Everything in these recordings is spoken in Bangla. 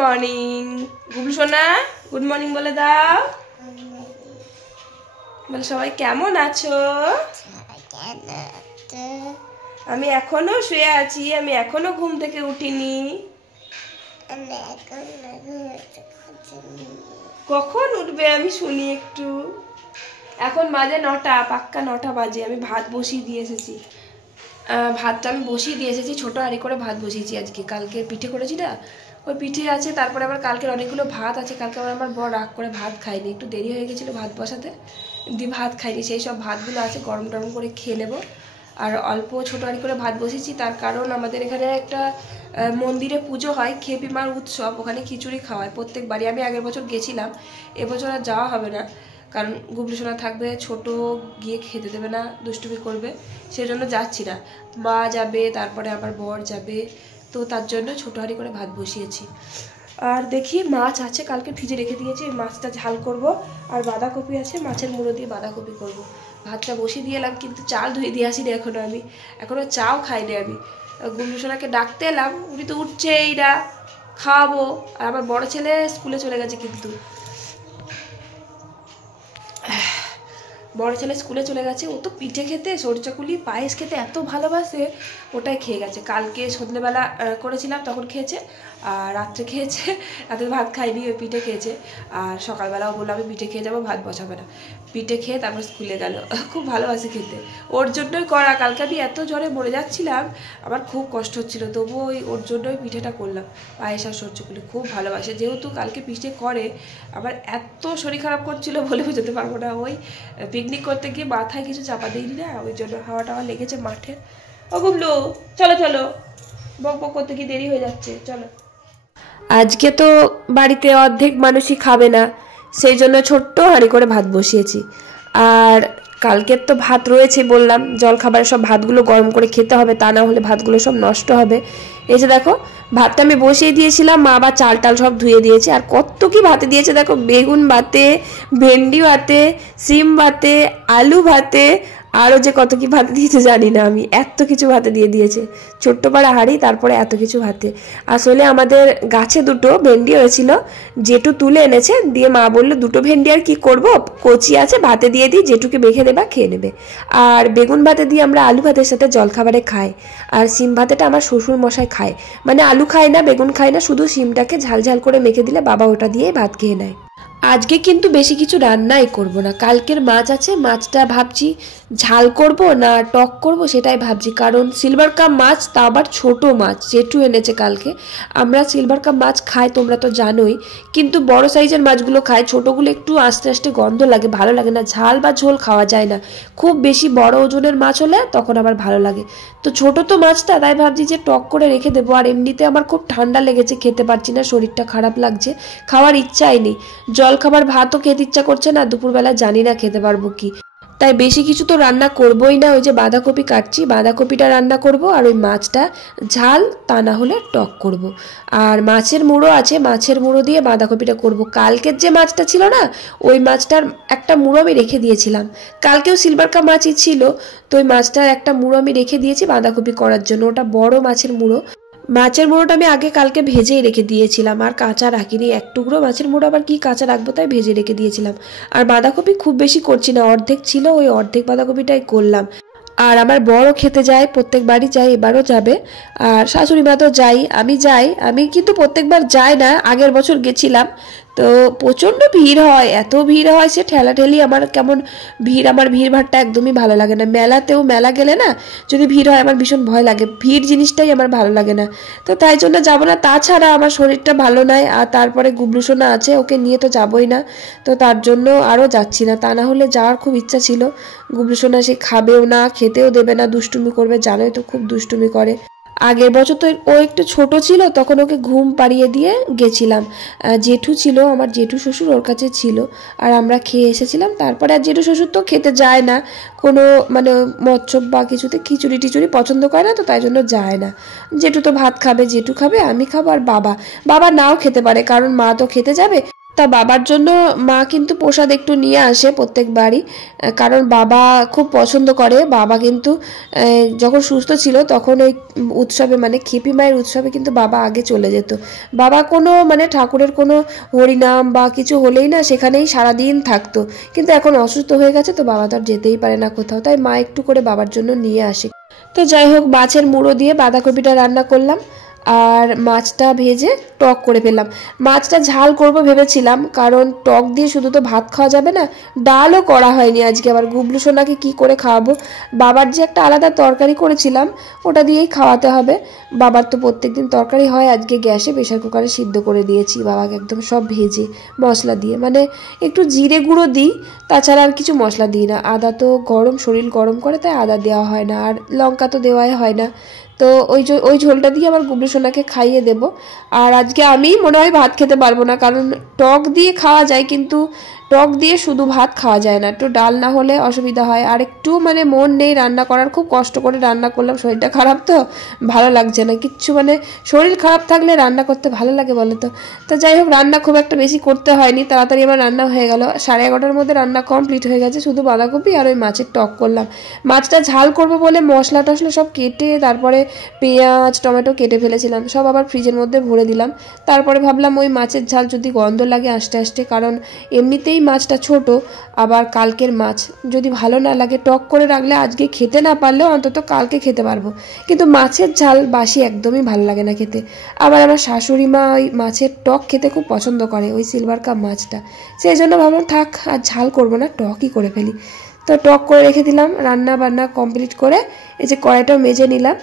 মর্নিং গুবলু সোনা, গুড মর্নিং বলে দাও। বলে সবাই কেমন আছো? আমি এখনো শুয়ে আছি, আমি এখনো ঘুম থেকে উঠিনি। কখন উঠবে আমি শুনি একটু। এখন বাজে 9টা, পাক্কা 9টা বাজে। আমি ভাত বসিয়ে দিয়ে এসেছি। ভাতটা আমি বসিয়ে দিয়ে এসেছি, ছোটো হাঁড়ি করে ভাত বসিয়েছি আজকে। কালকে পিঠে করেছি না, ওই পিঠে আছে, তারপরে আবার কালকের অনেকগুলো ভাত আছে। কালকে আবার আমার বড় রাগ করে ভাত খাইনি, একটু দেরি হয়ে গেছিলো ভাত বসাতে, দিয়ে ভাত খাইনি। সেই সব ভাতগুলো আছে, গরম টরম করে খেয়ে নেবো। আর অল্প ছোটো হাঁড়ি করে ভাত বসিয়েছি, তার কারণ আমাদের এখানে একটা মন্দিরে পুজো হয়, খেপি মার উৎসব, ওখানে খিচুড়ি খাওয়ায় প্রত্যেকবারই। আমি আগের বছর গেছিলাম, এবছর আর যাওয়া হবে না, কারণ গুবলু সোনা থাকবে, ছোট গিয়ে খেতে দেবে না, দুষ্টুমি করবে, সেই জন্য যাচ্ছি না। মা যাবে, তারপরে আমার বর যাবে, তো তার জন্য ছোটো হাঁড়ি করে ভাত বসিয়েছি। আর দেখি মাছ আছে, কালকে ভিজে রেখে দিয়েছি, মাছটা ঝাল করব। আর বাঁধাকপি আছে, মাছের মুড়ো দিয়ে বাঁধাকপি করব। ভাতটা বসিয়ে দিয়ে এলাম, কিন্তু চাল ধুয়ে দিয়ে আসিনি আমি এখনও চাও খাইনি। আমি গুবলু সোনাকে ডাকতে এলাম, উনি তো উঠছেই না, খাওয়াবো। আর আমার বড় ছেলে স্কুলে চলে গেছে, কিন্তু বড় ছেলে স্কুলে চলে গেছে। ও তো পিঠে খেতে, সরচাকুলি পায়েস খেতে এত ভালোবাসে, ওটাই খেয়ে গেছে। কালকে সন্ধ্যেবেলা করেছিলাম, তখন খেয়েছে, আর রাত্রে খেয়েছে। রাতে ভাত খাইনি, ওই পিঠে খেয়েছে। আর সকালবেলাও বললো আমি পিঠে খেয়ে যাবো, ভাত বসাবে না। পিঠে খেয়ে তারপর স্কুলে গেল। খুব ভালোবাসে খেতে, ওর জন্যই করা। কালকে আমি এত জ্বরে মরে যাচ্ছিলাম, আমার খুব কষ্ট হচ্ছিলো, তবুও ওর জন্যই পিঠেটা করলাম। পায়েস আর সরচাকুলি খুব ভালোবাসে, যেহেতু কালকে পিঠে করে। আমার এত শরীর খারাপ করছিল বলে বোঝাতে পারবো না। ওই পিকনিক করতে গিয়ে মাথায় কিছু চাপা দিইনি না, ওই জন্য হাওয়া টাওয়া লেগেছে মাঠে। ও গুবলু, চলো চলো, বক বক করতে গিয়ে দেরি হয়ে যাচ্ছে, চলো। আজকে তো বাড়িতে অর্ধেক মানুষই খাবে না, সেই জন্য ছোট্ট হাঁড়ি করে ভাত বসিয়েছি। আর কালকের তো ভাত রয়েছে, বললাম জল খাবারের সব ভাতগুলো গরম করে খেতে হবে, তা না হলে ভাতগুলো সব নষ্ট হবে। এই যে দেখো, ভাতটা আমি বসিয়ে দিয়েছিলাম, মা আবার চাল টাল সব ধুয়ে দিয়েছে। আর কত কি ভাতে দিয়েছে দেখো, বেগুন ভাতে, ভেন্ডি ভাতে, সিম ভাতে, আলু ভাতে, আরও যে কত কি ভাতে দিয়েছে জানি না আমি, এত কিছু ভাতে দিয়ে দিয়েছে। ছোট্ট পাড়া হাঁড়ি, তারপরে এত কিছু ভাতে। আসলে আমাদের গাছে দুটো ভেন্ডি হয়েছিল, জেঠু তুলে এনেছে, দিয়ে মা বললো দুটো ভেন্ডি আর কি করব, কচি আছে, ভাতে দিয়ে দিই, জেঠুকে মেখে দেবা, খেয়ে নেবে। আর বেগুন ভাতে দিয়ে আমরা আলু ভাতের সাথে জলখাবারে খাই। আর সিম ভাতেটা আমার শ্বশুর মশাই খায়, মানে আলু খায় না, বেগুন খায় না, শুধু সিমটাকে ঝাল ঝাল করে মেখে দিলে বাবা ওটা দিয়েই ভাত খেয়ে নেয়। আজকে কিন্তু বেশি কিছু রান্নাই করব না, কালকের মাছ আছে, মাছটা ভাবছি ঝাল করব না টক করব সেটাই ভাবছি। কারণ সিলভার কাপ মাছ, তা আবার ছোট মাছ, জেঠু এনেছে কালকে। আমরা সিলভার কাপ মাছ খাই, তোমরা তো জানোই, কিন্তু বড় সাইজের মাছগুলো খাই, ছোটোগুলো একটু আস্তে আস্তে গন্ধ লাগে, ভালো লাগে না, ঝাল বা ঝোল খাওয়া যায় না। খুব বেশি বড় ওজনের মাছ হলে তখন আবার ভালো লাগে। তো ছোট তো মাছটা, তাই ভাবছি যে টক করে রেখে দেবো। আর এমনিতে আমার খুব ঠান্ডা লেগেছে, খেতে পারছি না, শরীরটা খারাপ লাগছে, খাওয়ার ইচ্ছাই নেই। জল খাবার ভাতও খেতে ইচ্ছা করছে না, দুপুরবেলা জানি না খেতে পারবো কি, তাই বেশি কিছু তো রান্না করবোই না। ওই যে বাঁধাকপি কাটছি, বাঁধাকপিটা রান্না করব, আর ওই মাছটা ঝাল, তা না হলে টক করব। আর মাছের মুড়ো আছে, মাছের মুড়ো দিয়ে বাঁধাকপিটা করব। কালকের যে মাছটা ছিল না, ওই মাছটার একটা মুড়ো আমি রেখে দিয়েছিলাম, কালকেও সিলভার কাপ মাছই ছিল, তো ওই মাছটার একটা মুড়ো আমি রেখে দিয়েছি বাঁধাকপি করার জন্য। ওটা বড় মাছের মুড়ো, মাছের মুড়োটা আমি আগে কালকে ভেজেই রেখে দিয়েছিলাম, আর কাঁচা রাখিনি, এক টুকরো মাছের মুড়ো আবার কি কাঁচা রাখবো, তাই ভেজে রেখে দিয়েছিলাম। আর বাঁধাকপি খুব বেশি করছি না, অর্ধেক ছিল, ওই অর্ধেক বাঁধাকপিটাই করলাম। আর আমার বড় খেতে যায়, প্রত্যেকবারই যায়, এবারও যাবে। আর শাশুড়ি মা তো যাই, আমি কিন্তু প্রত্যেকবার যাই না, আগের বছর গেছিলাম। তো প্রচণ্ড ভিড় হয়, এত ভিড় হয়, সে ঠেলাঠেলি, আমার কেমন ভিড়, আমার ভিড় ভাড়টা একদমই ভালো লাগে না। মেলা গেলে না যদি ভিড় হয় আমার ভীষণ ভয় লাগে, ভিড় জিনিসটাই আমার ভালো লাগে না, তো তাই জন্য যাবো না। তাছাড়া আমার শরীরটা ভালো নয়, আর তারপরে গুবলু সোনা আছে, ওকে নিয়ে তো যাবোই না, তো তার জন্য আরও যাচ্ছি না। তা না হলে যাওয়ার খুব ইচ্ছা ছিল। গুবলু সোনা সে খাবেও না, খেতেও দেবে না, দুষ্টুমি করবে, জানোই তো খুব দুষ্টুমি করে। আগের বছর তো ও একটু ছোট ছিল, তখন ওকে ঘুম পাড়িয়ে দিয়ে গেছিলাম। জেঠু ছিল, আমার জেঠু শ্বশুর ওর কাছে ছিল, আর আমরা খেয়ে এসেছিলাম। তারপরে আর জেঠু শ্বশুর তো খেতে যায় না কোনো, মানে মৎস্য বা কিছুতে খিচুড়ি টিচুড়ি পছন্দ করে না, তো তাই জন্য যায় না। জেঠু তো ভাত খাবে, জেঠু খাবে, আমি খাবো, আর বাবা নাও খেতে পারে, কারণ মা তো খেতে যাবে। তা বাবার জন্য মা কিন্তু প্রসাদ একটু নিয়ে আসে প্রত্যেকবারই, কারণ বাবা খুব পছন্দ করে। বাবা কিন্তু যখন সুস্থ ছিল তখন ওই উৎসবে মানে খেপি মায়ের উৎসবে কিন্তু বাবা আগে চলে যেত। বাবা কোনো মানে ঠাকুরের কোনো হরিনাম বা কিছু হলেই না সেখানেই সারাদিন থাকতো, কিন্তু এখন অসুস্থ হয়ে গেছে তো বাবা তো আর যেতেই পারে না কোথাও, তাই মা একটু করে বাবার জন্য নিয়ে আসে। তো যাই হোক, মাছের মুড়ো দিয়ে বাঁধাকপিটা রান্না করলাম আর মাছটা ভেজে টক করে ফেললাম। মাছটা ঝাল করব ভেবেছিলাম, কারণ টক দিয়ে শুধু তো ভাত খাওয়া যাবে না, ডালও করা হয়নি আজকে। আবার গুবলু সোনাকে কী করে খাওয়াবো? বাবার যে একটা আলাদা তরকারি করেছিলাম ওটা দিয়েই খাওয়াতে হবে। বাবার তো প্রত্যেকদিন তরকারি হয়, আজকে গ্যাসে প্রেশার কুকারে সিদ্ধ করে দিয়েছি বাবাকে একদম সব ভেজে মশলা দিয়ে, মানে একটু জিরে গুঁড়ো দিই, তাছাড়া আর কিছু মশলা দিই না। আদা তো গরম, শরীর গরম করে, তাই আদা দেওয়া হয় না, আর লঙ্কা তো দেওয়াই হয় না। তো ওই ঝোলটা দিয়ে আমার গুবলু সোনাকে খাইয়ে দেব। আর আজকে আমি মনে হয় ভাত খেতে পারবো না, কারণ টক দিয়ে খাওয়া যায় কিন্তু টক দিয়ে শুধু ভাত খাওয়া যায় না, একটু ডাল না হলে অসুবিধা হয়। আর একটু মানে মন নেই রান্না করার, খুব কষ্ট করে রান্না করলাম, শরীরটা খারাপ তো ভালো লাগছে না কিচ্ছু, মানে শরীর খারাপ থাকলে রান্না করতে ভালো লাগে বলে তো। তো যাই হোক, রান্না খুব একটা বেশি করতে হয়নি, তাড়াতাড়ি আমার রান্না হয়ে গেল। 11:30টার মধ্যে রান্না কমপ্লিট হয়ে গেছে, শুধু বাঁধাকপি আর ওই মাছের টক করলাম। মাছটা ঝাল করবো বলে মশলা টশলা সব কেটে, তারপরে পেঁয়াজ টমেটো কেটে ফেলেছিলাম, সব আবার ফ্রিজের মধ্যে ভরে দিলাম। তারপরে ভাবলাম ওই মাছের ঝাল যদি গন্ধ লাগে আস্তে আস্তে, কারণ এমনিতেই মাছটা ছোট, আবার কালকের মাছ যদি ভালো না লাগে টক করে রাখলে আজকে খেতে না পারলেও অন্তত কালকে খেতে পারবো, কিন্তু মাছের ঝাল বাসি একদমই ভালো লাগে না খেতে। আবার আমার শাশুড়ি মা ওই মাছের টক খেতে খুব পছন্দ করে, ওই সিলভার কাপ মাছটা, সেই জন্য ভাবলাম থাক আর ঝাল করবো না, টকই করে ফেলি। তো টক করে রেখে দিলাম, রান্না বান্না কমপ্লিট করে এই যে কড়াইটাও মেজে নিলাম।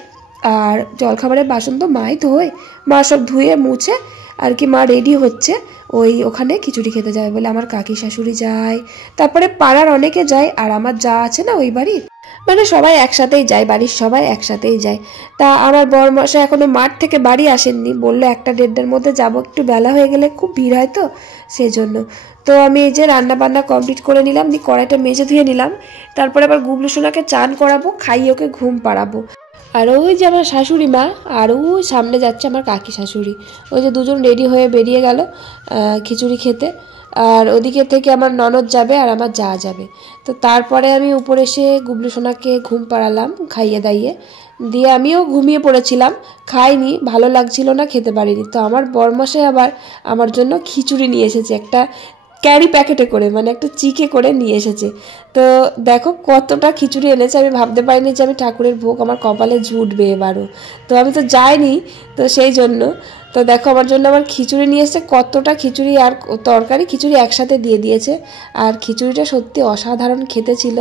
আর জলখাবারের বাসন তো মাই ধোয়, মা সব ধুয়ে মুছে আর কি মা রেডি হচ্ছে ওখানে খিচুড়ি খেতে যাবে বলে। আমার কাকি শাশুড়ি যায়, তারপরে পাড়ার অনেকে যায়, আর আমার যা আছে না ওই বাড়ির, মানে সবাই একসাথেই যায়, বাড়ির সবাই একসাথেই যায়। তা আমার বরমশাই এখনো মাঠ থেকে বাড়ি আসেননি, বললো 1-1:30টার মধ্যে যাবো, একটু বেলা হয়ে গেলে খুব ভিড় হয় তো সেজন্য। তো আমি এই যে রান্না বান্না কমপ্লিট করে নিলাম, দিয়ে কড়াইটা মেজে ধুয়ে নিলাম, তারপরে আবার গুবলু সোনাকে চান করাবো, খাইয়ে ওকে ঘুম পাড়াবো। আর ওই যে আমার শাশুড়ি মা, আর ওই সামনে যাচ্ছে আমার কাকি শাশুড়ি, ওই যে দুজন রেডি হয়ে বেরিয়ে গেল খিচুড়ি খেতে। আর ওদিকে থেকে আমার ননদ যাবে আর আমার যা যাবে। তো তারপরে আমি উপরে এসে গুবলু সোনাকে ঘুম পাড়ালাম খাইয়ে দাইয়ে, দিয়ে আমিও ঘুমিয়ে পড়েছিলাম, খাইনি, ভালো লাগছিল না, খেতে পারিনি। তো আমার বরমশাই আবার আমার জন্য খিচুড়ি নিয়ে এসেছে, একটা ক্যারি প্যাকেটে করে, মানে একটা চিকে করে নিয়ে এসেছে। তো দেখো কতটা খিচুড়ি এনেছে, আমি ভাবতে পারিনি যে আমি ঠাকুরের ভোগ আমার কপালে জুটবে এবারও, তো আমি তো যাইনি, তো সেই জন্য। তো দেখো আমার জন্য আমার খিচুড়ি নিয়ে এসেছে, কতটা খিচুড়ি আর তরকারি খিচুড়ি একসাথে দিয়ে দিয়েছে। আর খিচুড়িটা সত্যি অসাধারণ খেতে ছিল,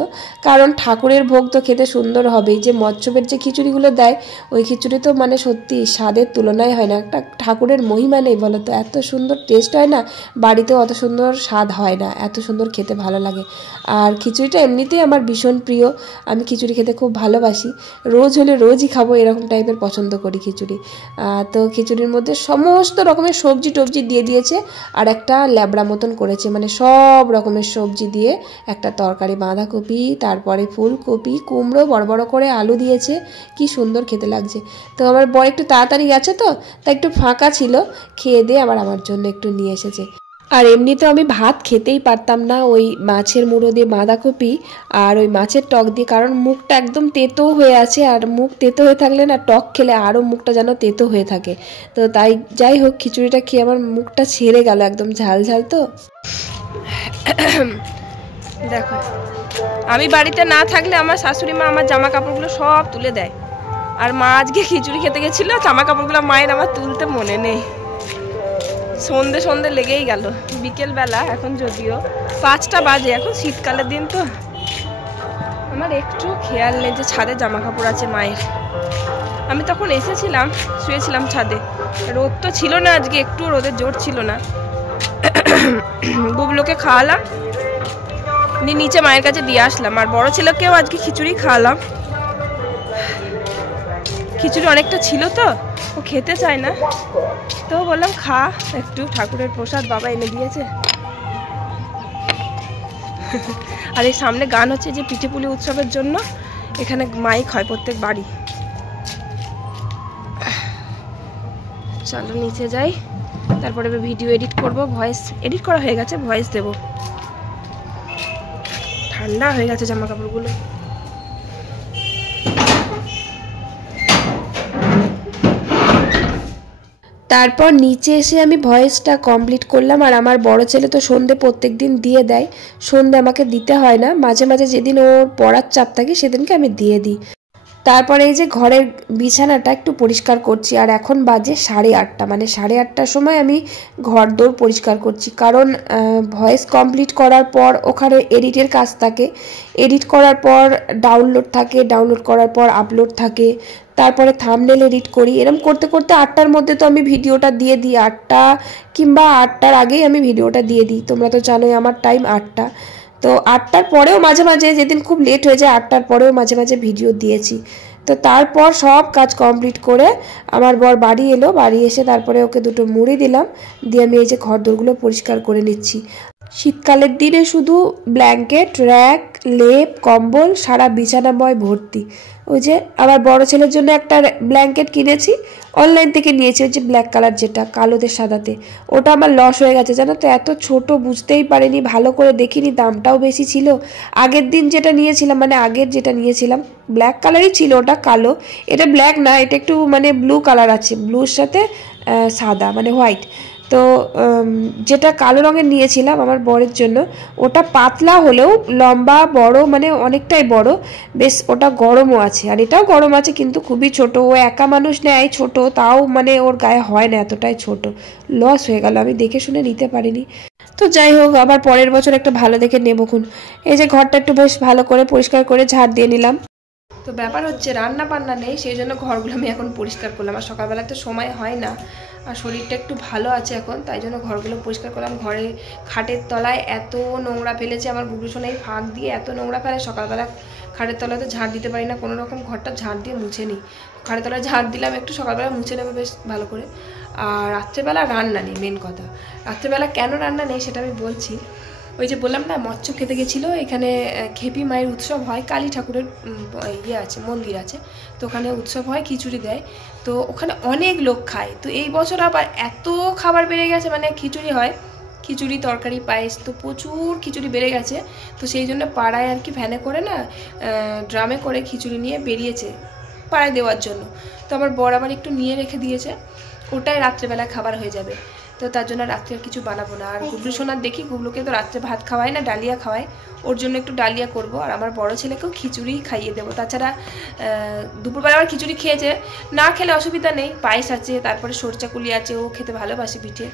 কারণ ঠাকুরের ভোগ তো খেতে সুন্দর হবেই। যে মৎস্যবের যে খিচুড়িগুলো দেয় ওই খিচুড়ি তো মানে সত্যি স্বাদের তুলনায় হয় না, একটা ঠাকুরের মহিমা নেই বলো তো, এত সুন্দর টেস্ট হয় না, বাড়িতেও অত সুন্দর স্বাদ হয় না, এত সুন্দর খেতে ভালো লাগে। আর খিচুড়িটা এমনিতেই আমার ভীষণ প্রিয়, আমি খিচুড়ি খেতে খুব ভালোবাসি, রোজ হলে রোজই খাবো এরকম টাইপের পছন্দ করি খিচুড়ি। তো খিচুড়ির মধ্যে সমস্ত রকমের সবজি টবজি দিয়ে দিয়েছে, আর একটা ল্যাবড়া মতন করেছে, মানে সব রকমের সবজি দিয়ে একটা তরকারি, বাঁধাকপি, তারপরে ফুলকপি, কুমড়ো, বড় বড় করে আলু দিয়েছে, কি সুন্দর খেতে লাগছে। তো আমার বর একটু তাড়াতাড়ি গেছে তো, তাই একটু ফাঁকা ছিল, খেয়ে দিয়ে আবার আমার জন্য একটু নিয়ে এসেছে। আর এমনিতে আমি ভাত খেতেই পারতাম না ওই মাছের মুড়ো দিয়ে বাঁধাকপি আর ওই মাছের টক দিয়ে, কারণ মুখটা একদম তেতো হয়ে আছে, আর মুখ তেতো হয়ে থাকলে না টক খেলে আরও মুখটা যেন তেতো হয়ে থাকে। তো তাই যাই হোক, খিচুড়িটা খেয়ে আমার মুখটা ছেড়ে গেল, একদম ঝাল ঝাল তো। দেখো আমি বাড়িতে না থাকলে আমার শাশুড়ি মা আমার জামা কাপড়গুলো সব তুলে দেয়, আর মা আজকে খিচুড়ি খেতে গেছিলো, জামা কাপড়গুলো মায়ের আমার তুলতে মনে নেই, সন্ধে সন্ধে লেগেই গেল, বিকেলবেলা এখন যদিও 5টা বাজে, এখন শীতকালের দিন তো আমার একটু খেয়াল নেই যে ছাদে জামা কাপড় আছে মায়ের। আমি তখন এসেছিলাম, শুয়েছিলাম ছাদে, রোদ তো ছিল না আজকে, একটু রোদের জোর ছিল না। বুবলুকে খাওয়ালাম, নিচে মায়ের কাছে দিয়ে আসলাম, আর বড় ছেলেকেও আজকে খিচুড়ি খাওয়ালাম। খিচুড়ি অনেকটা ছিল তো ও খেতে চায় না, তো বললাম খা একটু, ঠাকুরের প্রসাদ বাবা এনে দিয়েছে। আর এই সামনে গান হচ্ছে যে পিঠেপুলি উৎসবের জন্য, এখানে মাইক হয় প্রত্যেক বাড়ি। চলো নিচে যাই, তারপরে ভিডিও এডিট করব, ভয়েস এডিট করা হয়ে গেছে, ভয়েস দেব। ঠান্ডা হয়ে গেছে জামা কাপড়গুলো। তারপর নিচে এসে আমি ভয়েসটা কমপ্লিট করলাম। আর আমার বড় ছেলে তো সন্ধে প্রত্যেক দিন দিয়ে দেয়, সন্ধে আমাকে দিতে হয় না, মাঝে মাঝে যেদিন ওর পড়ার চাপ থাকে সেদিনকে আমি দিয়ে দিই। তারপরে এই যে ঘরের বিছানাটা একটু পরিষ্কার করছি, আর এখন বাজে 8:30, মানে 8:30টার সময় আমি ঘর দৌড় পরিষ্কার করছি। কারণ ভয়েস কমপ্লিট করার পর ওখানে এডিটের কাজ থাকে, এডিট করার পর ডাউনলোড থাকে, ডাউনলোড করার পর আপলোড থাকে, তারপরে থাম্বনেল এডিট করি। এরকম করতে করতে 8টার মধ্যে তো আমি ভিডিওটা দিয়ে দিই, 8টা কিংবা 8টার আগেই আমি ভিডিওটা দিয়ে দিই। তোমরা তো জানোই আমার টাইম 8টা। তো 8টার পরেও মাঝে মাঝে, যেদিন খুব লেট হয়ে যায় 8টার পরেও মাঝে মাঝে ভিডিও দিয়েছি। তো তারপর সব কাজ কমপ্লিট করে আমার বর বাড়ি এলো, বাড়ি এসে তারপরে ওকে দুটো মুড়ি দিলাম, দিয়ে আমি এই যে ঘরদোরগুলো পরিষ্কার করে নিচ্ছি। শীতকালের দিনে শুধু ব্ল্যাঙ্কেট, র্যাক, লেপ, কম্বল সারা বিছানাময় ভর্তি। ওই যে আমার বড় ছেলের জন্য একটা ব্ল্যাঙ্কেট কিনেছি, অনলাইন থেকে নিয়েছি, ওই যে ব্ল্যাক কালার, যেটা কালোদের সাদাতে, ওটা আমার লস হয়ে গেছে জানো তো। এত ছোট বুঝতেই পারিনি, ভালো করে দেখিনি, দামটাও বেশি ছিল। আগের দিন যেটা নিয়েছিলাম, মানে আগের যেটা নিয়েছিলাম ব্ল্যাক কালারই ছিল, ওটা কালো, এটা ব্ল্যাক না, এটা একটু মানে ব্লু কালার আছে, ব্লুর সাথে সাদা মানে হোয়াইট। তো যেটা কালো রঙের নিয়েছিলাম আমার বরের জন্য, ওটা পাতলা হলেও লম্বা বড়, মানে অনেকটাই বড়, বেশ ওটা গরমও আছে, আর এটাও গরম আছে, কিন্তু খুবই ছোট। ও একা মানুষ নেয় ছোট, তাও মানে ওর গায়ে হয় না, এতটাই ছোট। লস হয়ে গেল, আমি দেখে শুনে নিতে পারিনি। তো যাই হোক, আবার পরের বছর একটা ভালো দেখে নেবক্ষণ। এই যে ঘরটা একটু বেশ ভালো করে পরিষ্কার করে ঝাড় দিয়ে নিলাম। তো ব্যাপার হচ্ছে রান্না বান্না নেই, সেই জন্য ঘরগুলো আমি এখন পরিষ্কার করলাম। আর সকালবেলা তো সময় হয় না, আর শরীরটা একটু ভালো আছে এখন, তাই জন্য ঘরগুলো পরিষ্কার করলাম। ঘরে খাটের তলায় এত নোংরা ফেলেছে আমার বুবুসোনা, এই ফাঁক দিয়ে এত নোংরা ফেলে, সকালবেলা খাটের তলায় তো ঝাড় দিতে পারি না, কোনো রকম ঘরটা ঝাড় দিয়ে মুছে নিই। খাটের তলায় ঝাড় দিলাম, একটু সকালবেলা মুছে নেবে বেশ ভালো করে। আর রাত্রেবেলা রান্না নেই, মেন কথা রাত্রেবেলা কেন রান্না নেই সেটা আমি বলছি। ওই যে বললাম না, মৎস্য খেতে গেছিলো, এখানে খেপি মায়ের উৎসব হয়, কালী ঠাকুরের ইয়ে আছে, মন্দির আছে, তো ওখানে উৎসব হয়, খিচুড়ি দেয়, তো ওখানে অনেক লোক খায়। তো এই বছর আবার এত খাবার বেড়ে গেছে, মানে খিচুড়ি হয়, খিচুড়ি, তরকারি, পায়েস, তো প্রচুর খিচুড়ি বেড়ে গেছে। তো সেই জন্য পাড়ায় আর কি ভ্যানে করে না, ড্রামে করে খিচুড়ি নিয়ে বেরিয়েছে পাড়ায় দেওয়ার জন্য। তো আমার বর আবার একটু নিয়ে রেখে দিয়েছে, ওটাই রাত্রেবেলা খাবার হয়ে যাবে। তো তার জন্য রাত্রে আর কিছু বানাবো না। আর গুবলু সোনার দেখি, গুবলুকে তো রাত্রে ভাত খাওয়াই না, ডালিয়া খাওয়াই, ওর জন্য একটু ডালিয়া করব। আর আমার বড় ছেলেকেও খিচুড়ি খাইয়ে দেবো। তাছাড়া দুপুরবেলা আবার খিচুড়ি খেয়েছে, না খেলে অসুবিধা নেই, পায়েস আছে, তারপরে সরচাকুলি আছে, ও খেতে ভালোবাসে পিঠে,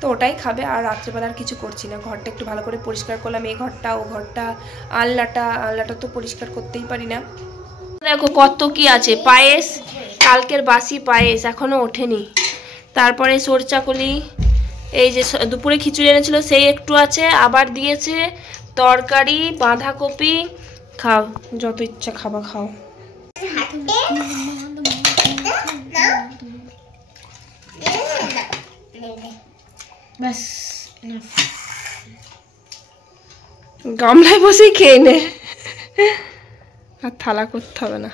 তো ওটাই খাবে। আর রাত্রেবেলা আর কিছু করছি না। ঘরটা একটু ভালো করে পরিষ্কার করলাম, এই ঘরটা, ও ঘরটা, আলনাটা তো পরিষ্কার করতেই পারি না। দেখো কত কি আছে, পায়েস, কালকের বাসি পায়েস এখনো ওঠেনি, তারপরে সরচাকুলি, এই যে দুপুরে খিচুড়ি এনেছিল সেই একটু আছে, আবার দিয়েছে তরকারি, বাঁধাকপি, খাও যত ইচ্ছা খাবা, খাও। গামলায় বসেই খেয়ে নে, আর থালা করতে হবে না।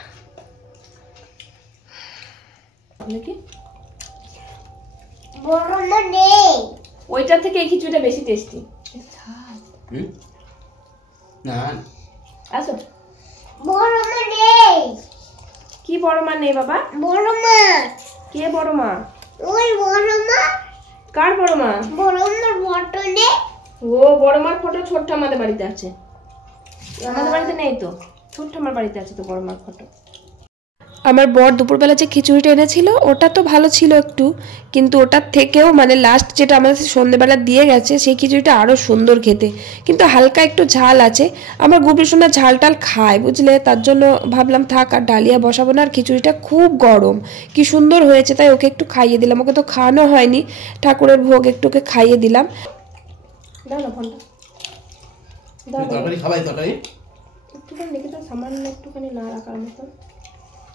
ওইটার থেকে এই খিচুড়িটা বেশি টেস্টি। আসো, কি বড় মা নেই বাবা? বড় মা কে? বড় মা ওই বড় মা। কার বড় মা? বড় মার ফটো নেই। ও বড় মার ফটো ছোট্ট আমাদের বাড়িতে আছে, আমাদের বাড়িতে নেই তো, ছোট্ট আমার বাড়িতে আছে তো বড় মার ফটো। আমার বর দুপুরবেলা যে খিচুড়িটা এনেছিল ওটা তো ভালো ছিল একটু, কিন্তু ওটার থেকেও মানে লাস্ট যেটা আমাদের সন্ধ্যেবেলা দিয়ে গেছে সেই খিচুড়িটা আরও সুন্দর খেতে, কিন্তু হালকা একটু ঝাল আছে। আমার গুবলুসোনা ঝাল টাল খায় বুঝলে, তার জন্য ভাবলাম থাক আর ডালিয়া বসাবো না। আর খিচুড়িটা খুব গরম, কি সুন্দর হয়েছে, তাই ওকে একটু খাইয়ে দিলাম। ওকে তো খাওয়ানো হয়নি, ঠাকুরের ভোগ একটু ওকে খাইয়ে দিলাম। দাও না ফোনটা, একটুখানি রেখে দাও, সামান্য একটুখানি না রাখার মতো,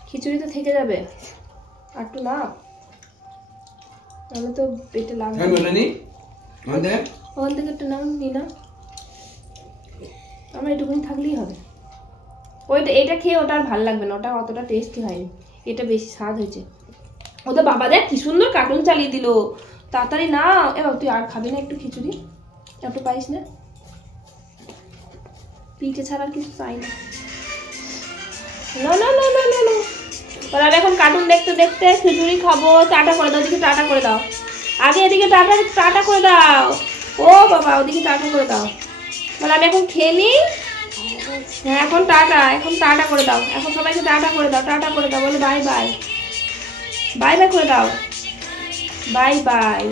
খিচুড়ি তো থেকে যাবে, আর একটু না, আমি তো পেটে লাগবে। ওখান থেকে একটু নাও, নি না, আমার একটুখানি থাকলেই হবে। ওইটা এটা খেয়ে ওটা আর ভালো লাগবে না, ওটা অতটা টেস্টি হয়নি, এটা বেশি স্বাদ হয়েছে। ওদের বাবা দেখ কি সুন্দর কার্টুন চালিয়ে দিল। তাড়াতাড়ি না, এবার তুই আর খাবি না একটু খিচুড়ি? একটু পাইস না? পিঠে ছাড়া কিছু চাই না। না না না না না না, আর এখন কার্টুন দেখতে দেখতে খিচুড়ি খাবো। টাটা করে দাও, ওদিকে টাটা করে দাও। আগে এদিকে টাটা টাটা করে দাও। ও বাবা, ওদিকে টাটা করে দাও। বলে আমি এখন খেয়ে নিই। হ্যাঁ এখন টাটা, এখন টাটা করে দাও, এখন সবাইকে টাটা করে দাও, টাটা করে দাও, বলে বাই বাই, বাই বাই করে দাও, বাই বাই।